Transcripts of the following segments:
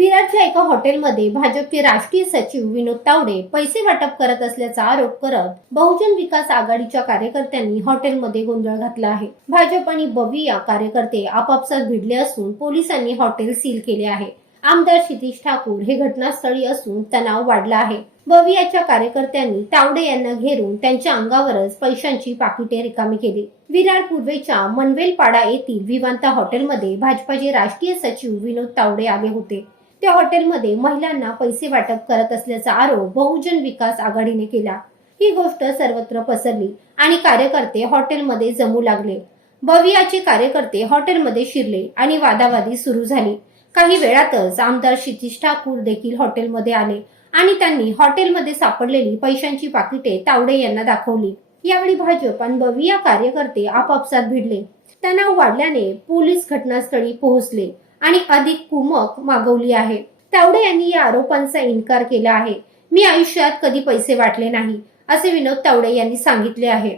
विराटच्या एका हॉटेलमध्ये भाजपचे राष्ट्रीय सचिव विनोद तावडे पैसे वाटप करत असल्याचा आरोप करत बहुजन विकास आघाडीच्या कार्यकर्त्यांनी हॉटेलमध्ये गोंधळ घातला आहे. भाजप आणि बवी या कार्यकर्ते आपापसात भिडले असून पोलिसांनी हॉटेल सील केले आहे. आमदार क्षितिश ठाकूर हे घटनास्थळी असून तणाव वाढला आहे. बवियाच्या कार्यकर्त्यांनी तावडे यांना घेरून त्यांच्या अंगावरच पैशांची पाकिटे रिकामी केली. विरार पूर्वेच्या मनवेलपाडा येथील विवांता हॉटेलमध्ये भाजपाचे राष्ट्रीय सचिव विनोद तावडे आले होते. त्या हॉटेलमध्ये महिलांना पैसे वाटप करत असल्याचा आरोप बहुजन विकास आघाडीने केला. ही गोष्ट सर्वत्र पसरली आणि कार्यकर्ते हॉटेलमध्ये जमू लागले. बवियाचे कार्यकर्ते हॉटेलमध्ये शिरले आणि वादावादी सुरू झाली. काही वेळातच आमदार क्षितिश ठाकूर देखील हॉटेलमध्ये आले आणि त्यांनी हॉटेलमध्ये सापडलेली पैशांची पाकिटे तावडे यांना दाखवली. यावेळी भाजप आणि बविया कार्यकर्ते आपापसात भिडले. तणाव वाढल्याने पोलीस घटनास्थळी पोहोचले. आणि अधिक कुमक मागवली आहे. तावडे यांनी या आरोपांचा इन्कार केला आहे. मी आयुष्यात कधी पैसे वाटले नाही असे विनोद तावडे यांनी सांगितले आहे.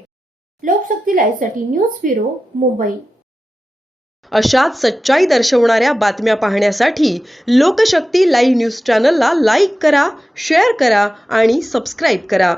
लोकशक्ती लाईव्हसाठी न्यूज ब्युरो मुंबई. अशाच सच्चाई दर्शवणाऱ्या बातम्या पाहण्यासाठी लोकशक्ती लाईव्ह न्यूज चॅनलला लाईक करा शेअर करा आणि सबस्क्राईब करा.